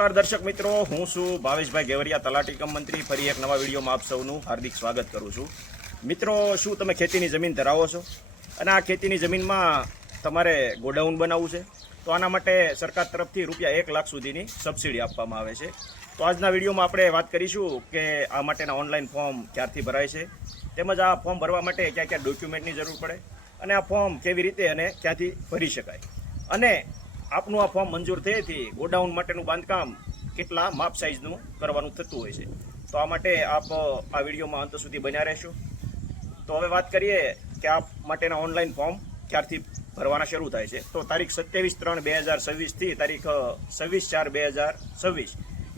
નમસ્કાર દર્શક મિત્રો, હું છું ભાવેશભાઈ ગેવરિયા, તલાટી કમ મંત્રી. ફરી એક નવા વિડીયોમાં આપ સૌનું હાર્દિક સ્વાગત કરું છું. મિત્રો, શું તમે ખેતીની જમીન ધરાવો છો અને આ ખેતીની જમીનમાં તમારે ગોડાઉન બનાવવું છે? તો આના માટે સરકાર તરફથી રૂપિયા 1 લાખ સુધીની સબસિડી આપવામાં આવે છે. તો આજના વિડીયોમાં આપણે વાત કરીશું કે આ માટેના ઓનલાઈન ફોર્મ ક્યારથી ભરાય છે, તેમજ આ ફોર્મ ભરવા માટે ક્યાં ક્યાં ડોક્યુમેન્ટની જરૂર પડે અને આ ફોર્મ કેવી રીતે અને ક્યાંથી ભરી શકાય, અને આપનું આ ફોર્મ મંજૂર થયેથી ગોડાઉન માટેનું બાંધકામ કેટલા માપ સાઇઝનું કરવાનું થતું હોય છે. તો આ માટે આપ આ વિડીયોમાં અંત સુધી બન્યા રહેશો. તો હવે વાત કરીએ કે આપ માટેના ઓનલાઈન ફોર્મ ક્યારથી ભરવાના શરૂ થાય છે. તો તારીખ 27/3/2026થી તારીખ 26/4/2026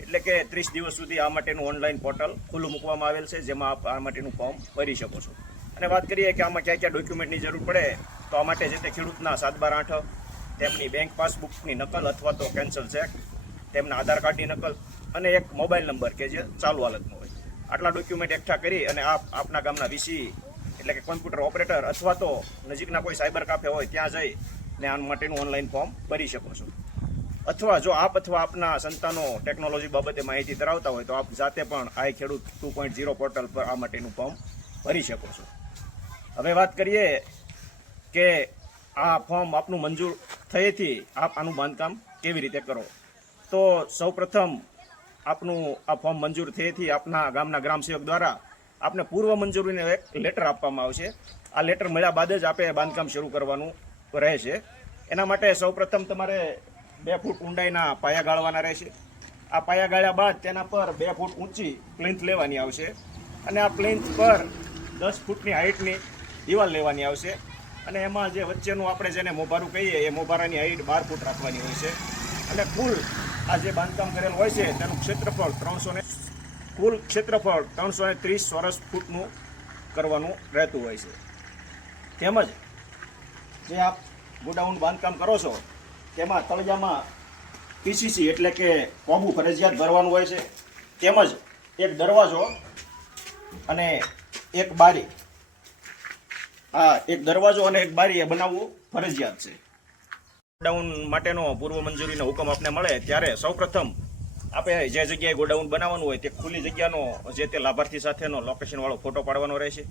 એટલે કે 30 દિવસ સુધી આ માટેનું ઓનલાઈન પોર્ટલ ખુલ્લું મૂકવામાં આવેલ છે, જેમાં આપ આ માટેનું ફોર્મ ભરી શકો છો. અને વાત કરીએ કે આમાં ક્યાં ક્યાં ડોક્યુમેન્ટની જરૂર પડે, તો આ માટે જે તે ખેડૂતના 7/12, તેમની બેંક પાસબુકની નકલ અથવા તો કેન્સલ ચેક, તેમના આધાર કાર્ડની નકલ અને એક મોબાઈલ નંબર કે જે ચાલુ હાલતમાં હોય, આટલા ડોક્યુમેન્ટ એકઠા કરી અને આપ આપના ગામના વીસી એટલે કે કોમ્પ્યુટર ઓપરેટર અથવા તો નજીકના કોઈ સાયબર કાફે હોય ત્યાં જઈ ને આ માટેનું ઓનલાઈન ફોર્મ ભરી શકો છો. અથવા જો આપ અથવા આપના સંતાનો ટેકનોલોજી બાબતે માહિતી ધરાવતા હોય તો આપ જાતે પણ આ ખેડૂત 2.0 પોર્ટલ પર આ માટેનું ફોર્મ ભરી શકો છો. હવે વાત કરીએ કે આ ફોર્મ આપનું મંજૂર થયેથી આપ આનું બાંધકામ કેવી રીતે કરો. તો સૌપ્રથમ આપનું આ ફોર્મ મંજૂર થયેથી આપના ગામના ગ્રામસેવક દ્વારા આપને પૂર્વ મંજૂરીનો એક લેટર આપવામાં આવશે. આ લેટર મળ્યા બાદ જ આપે બાંધકામ શરૂ કરવાનું રહે છે. એના માટે સૌપ્રથમ તમારે 2 ફૂટ ઊંડાઈના પાયા ગાળવાના રહેશે. આ પાયા ગાળ્યા બાદ તેના પર 2 ફૂટ ઊંચી પ્લિન્થ લેવાની આવશે અને આ પ્લિન્થ પર 10 ફૂટની હાઇટની દિવાલ લેવાની આવશે અને એમાં જે વચ્ચેનું આપણે જેને મોભારું કહીએ એ મોભારાની હાઇટ 12 ફૂટ રાખવાની હોય છે. અને કુલ આ જે બાંધકામ કરેલ હોય છે તેનું ક્ષેત્રફળ 330 ચોરસ ફૂટનું કરવાનું રહેતું હોય છે. તેમજ જે આપ ગોડાઉન બાંધકામ કરો છો તેમાં તળિયામાં પીસીસી એટલે કે કોબુ ફરજિયાત ભરવાનું હોય છે. તેમજ એક દરવાજો અને એક બારી, એક દરવાજો અને એક બારી એ બનાવવું ફરજિયાત છે. ગોડાઉન માટેનો પૂર્વ મંજૂરીનો હુકમ આપને મળે ત્યારે સૌપ્રથમ આપણે જે જગ્યાએ ગોડાઉન બનાવવાનું હોય તે ખુલ્લી જગ્યાનો જે તે લાભાર્થી સાથેનો લોકેશનવાળો ફોટો પાડવાનો રહેશે.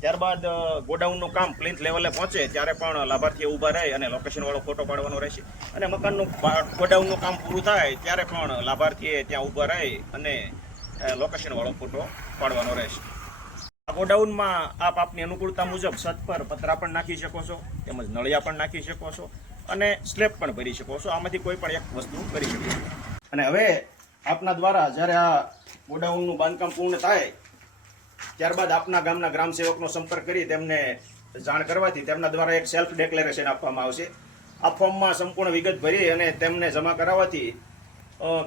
ત્યારબાદ ગોડાઉનનું કામ પ્લિન્થ લેવલે પહોંચે ત્યારે પણ લાભાર્થીએ ઊભા રહી અને લોકેશનવાળો ફોટો પાડવાનો રહેશે. અને મકાનનું ગોડાઉનનું કામ પૂરું થાય ત્યારે પણ લાભાર્થીએ ત્યાં ઊભા રહી અને લોકેશનવાળો ફોટો પાડવાનો રહેશે. આ ગોડાઉનમાં આપ આપની અનુકૂળતા મુજબ છત પર પતરા પણ નાખી શકો છો, તેમજ નળિયા પણ નાખી શકો છો અને સ્લેબ પણ ભરી શકો છો. આમાંથી કોઈ પણ એક વસ્તુ કરી શકો છો. અને હવે આપના દ્વારા જ્યારે આ ગોડાઉનનું બાંધકામ પૂર્ણ થાય ત્યારબાદ આપના ગામના ગ્રામ સેવકનો સંપર્ક કરી તેમને જાણ કરવાથી તેમના દ્વારા એક સેલ્ફ ડિક્લેરેશન આપવામાં આવશે. આ ફોર્મમાં સંપૂર્ણ વિગત ભરી અને તેમને જમા કરાવવાથી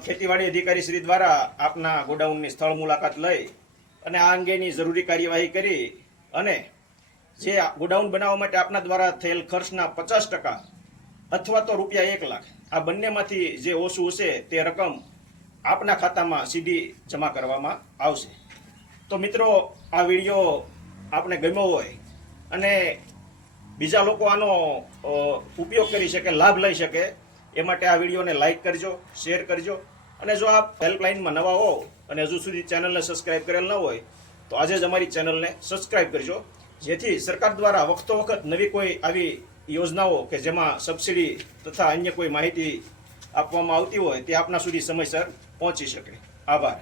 ખેતીવાડી અધિકારી શ્રી દ્વારા આપના ગોડાઉનની સ્થળ મુલાકાત લઈ અને આ અંગેની જરૂરી કાર્યવાહી કરી અને જે ગોડાઉન બનાવવા માટે આપના દ્વારા થયેલ ખર્ચના 50% અથવા તો રૂપિયા 1 લાખ આ બંનેમાંથી જે ઓછું હશે તે રકમ આપના ખાતામાં સીધી જમા કરવામાં આવશે. તો મિત્રો, આ વિડીયો આપને ગમ્યો હોય અને બીજા લોકો આનો ઉપયોગ કરી શકે, લાભ લઈ શકે એ માટે આ વિડીયોને લાઇક કરજો, શેર કરજો. અને જો આપ હેલ્પલાઇનમાં નવા હો અને હજુ સુધી ચેનલને સબસ્ક્રાઇબ કરેલ ન હોય તો આજે જ અમારી ચેનલને સબસ્ક્રાઇબ કરજો, જેથી સરકાર દ્વારા વખતો વખત નવી કોઈ આવી યોજનાઓ કે જેમાં સબસિડી તથા અન્ય કોઈ માહિતી આપવામાં આવતી હોય તે આપના સુધી સમયસર પહોંચી શકે. આભાર.